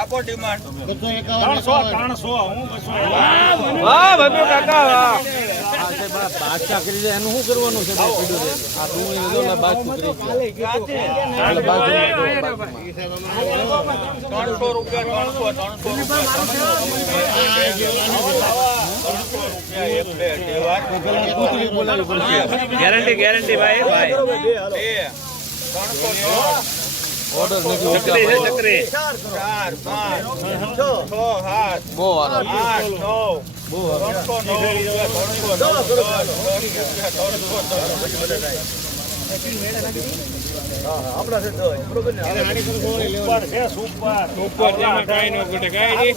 આપો ડિમાન્ડ ત્રણસો ત્રણસો હું બસો વાહ ભગુ કાકા વાહ. બાદશાહ કરી જાય એનું શું કરવાનું છે આ ત્રણસો રૂપિયા ત્રણસો ગેરંટી ગેરંટી ભાઈ ભાઈ. ત્રણસો ત્રણ ઓર્ડર નથી ચકરી છે ચકરી. ચાર પાંચ છ સાત બહુ વારા. આઠ નવ ત્રણસો નવ રૂપિયા ત્રણસો નવ દસ દસ રૂપિયા ત્રણસો સુપર છે સુપર ઉપર જેમાં કાંઈ ન ઘટે કાંઈ નહીં.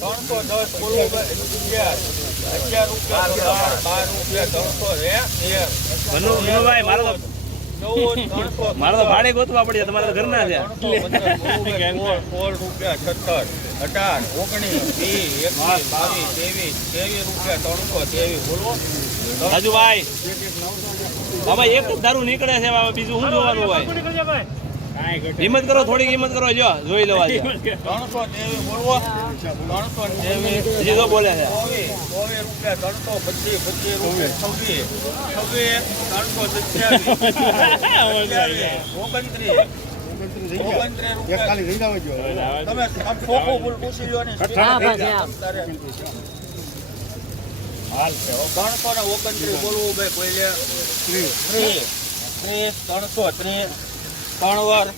ત્રણસો દસ બોલો અગિયાર. અગિયાર રૂપિયા તો બાર બાર રૂપિયા ત્રણસો હે તેર મારો મારો તો ભાડે ગોતવા પડ્યા તમારે તો ઘરના છે. સોળ રૂપિયા સત્તર અઢાર ઓગણીસ વીસ એકવીસ બાવીસ ત્રેવીસ ત્રેવીસ રૂપિયા ત્રણસો ત્રેવીસ બોલો રાજુભાઈ બાબા એક જ દારૂ નીકળે છે બાબા બીજું શું જોવાનું હોય? હિંમત કરો થોડી હિંમત કરો જો જોઈ લેવા ત્રણસો ત્રેવીસ બોલવો ત્રણસો ત્રેવીસ બીજું બોલે છે. રૂપિયા ત્રણસો પચીસ પચીસ રૂપિયા છવ્વીસ. છવ્વીસ ત્રણસો સત્યાવીસ. સત્યાવીસ. ઓગણત્રીસ. ઓગણત્રીસ તમે ચોખ્ખું બોલ પૂછી લો ને. હાલ છે ત્રણસો ને ઓગણત્રીસ બોલવું ભાઈ કોઈ લે. ત્રીસ. ત્રીસ ત્રણસો ત્રીસ. ત્રણ વાર.